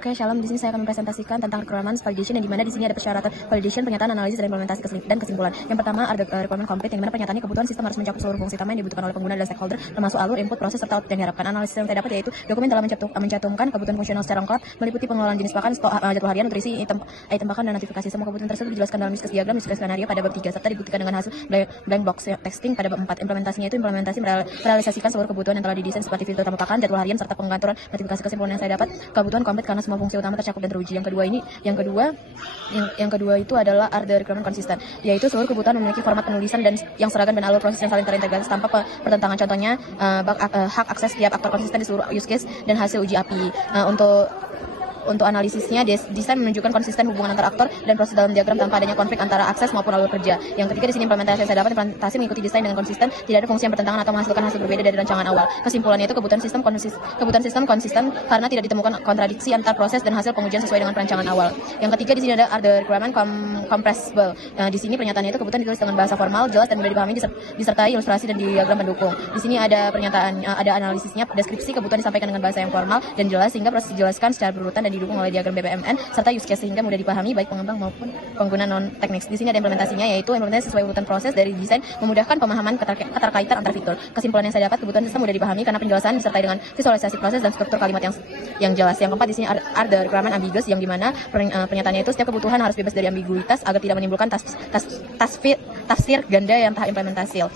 Oke, Shalom. Di sini saya akan mempresentasikan tentang requirements validation, yang dimana di sini ada persyaratan validation, pernyataan, analisis, dan implementasi dan kesimpulan. Yang pertama ada requirement complete, yang dimana pernyataannya kebutuhan sistem harus mencakup seluruh fungsi utama yang dibutuhkan oleh pengguna dan stakeholder, termasuk alur, input, proses, serta output yang diharapkan. Analisis yang saya dapat yaitu dokumen telah mencantumkan kebutuhan fungsional secara lengkap, meliputi pengelolaan jenis pakan, jadwal harian, nutrisi, item pakan, dan notifikasi. Semua kebutuhan tersebut dijelaskan dalam use case diagram, use case skenario pada bab 3, serta dibuktikan dengan hasil blank box testing pada bab 4. Implementasinya itu implementasi merealisasikan seluruh kebutuhan yang telah didesain seperti filter utama pakan, jadwal harian, serta pengaturan notifikasi. Kesimpulan yang saya dapat, kebutuhan komplit karena semua fungsi utama tercakup dan teruji. Yang kedua itu adalah the requirement konsisten, yaitu seluruh kebutuhan memiliki format penulisan dan yang seragam dan alur proses yang saling terintegrasi tanpa pertentangan. Contohnya hak akses tiap aktor konsisten di seluruh use case dan hasil uji API. Untuk analisisnya, desain menunjukkan konsisten hubungan antar aktor dan proses dalam diagram tanpa adanya konflik antara akses maupun alur kerja. Yang ketiga, di sini implementasi yang saya dapat, implementasi mengikuti desain dengan konsisten, tidak ada fungsi yang bertentangan atau menghasilkan hasil berbeda dari rancangan awal. Kesimpulannya itu kebutuhan sistem konsisten karena tidak ditemukan kontradiksi antar proses dan hasil pengujian sesuai dengan perancangan awal. Yang ketiga, di sini ada the requirement compressible. Di sini pernyataannya itu kebutuhan ditulis dengan bahasa formal, jelas dan mudah dipahami, disertai ilustrasi dan diagram pendukung. Di sini ada pernyataan, ada analisisnya, deskripsi kebutuhan disampaikan dengan bahasa yang formal dan jelas sehingga proses dijelaskan secara berurutan dan didukung oleh diagram BPMN serta use case sehingga mudah dipahami baik pengembang maupun pengguna non teknis. Di sini ada implementasinya, yaitu implementasi sesuai urutan proses dari desain, memudahkan pemahaman keterkaitan antar fitur. Kesimpulan yang saya dapat, kebutuhan sistem mudah dipahami karena penjelasan disertai dengan visualisasi proses dan struktur kalimat yang jelas. Yang keempat, di sini ada requirement ambiguous, yang dimana pernyataannya itu setiap kebutuhan harus bebas dari ambiguitas agar tidak menimbulkan tafsir ganda yang tahap implementasi.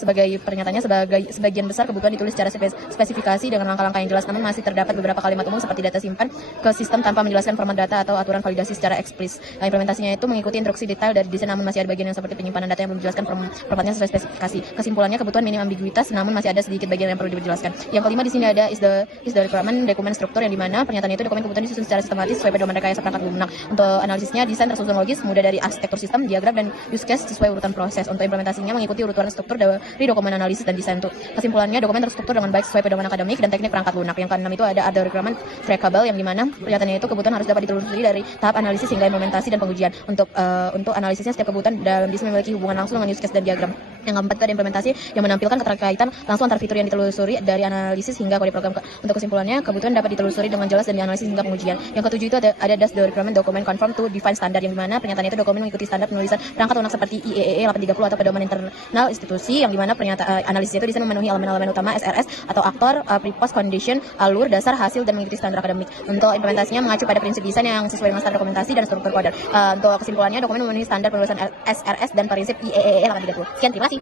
Sebagai pernyataannya, sebagian besar kebutuhan ditulis secara spesifikasi dengan langkah-langkah yang jelas, namun masih terdapat beberapa kalimat umum seperti data simpan ke sistem tanpa menjelaskan format data atau aturan validasi secara eksplisit. Implementasinya itu mengikuti instruksi detail dari desain, namun masih ada bagian yang seperti penyimpanan data yang belum dijelaskan formatnya sesuai spesifikasi. Kesimpulannya, kebutuhan minim ambiguitas, namun masih ada sedikit bagian yang perlu dijelaskan. Yang kelima, di sini ada is the requirement dokumen struktur, yang dimana pernyataannya itu dokumen kebutuhan disusun secara sistematis sesuai pedoman rekayasa perangkat lunak. Untuk analisisnya, desain tersusun logis, mudah dari arsitektur sistem, diagram, dan use case sesuai urutan proses. Untuk implementasinya mengikuti urutan struktur dari dokumen analisis dan desain. Untuk kesimpulannya, dokumen terstruktur dengan baik sesuai pedoman akademik dan teknik perangkat lunak. Yang keenam itu ada other requirement trackable, yang dimana pernyataannya itu kebutuhan harus dapat ditelusuri dari tahap analisis hingga implementasi dan pengujian. Untuk analisisnya, setiap kebutuhan dalam desain memiliki hubungan langsung dengan use case dan diagram. Yang keempat itu ada implementasi yang menampilkan keterkaitan langsung antar fitur yang ditelusuri dari analisis hingga kode program. Untuk kesimpulannya, kebutuhan dapat ditelusuri dengan jelas dan dianalisis hingga pengujian. Yang ketujuh itu ada the requirement document conform to define standard, yang dimana pernyataan itu dokumen mengikuti standar penulisan perangkat lunak seperti IEEE 830 atau pedoman internal institusi, yang dimana analisisnya itu bisa memenuhi elemen-elemen utama SRS atau aktor, pre-post condition, alur, dasar, hasil, dan mengikuti standar akademik. Untuk implementasinya mengacu pada prinsip desain yang sesuai dengan standar dokumentasi dan struktur kode. Untuk kesimpulannya, dokumen memenuhi standar penulisan SRS dan prinsip IEEE 830. Sekian, terima kasih.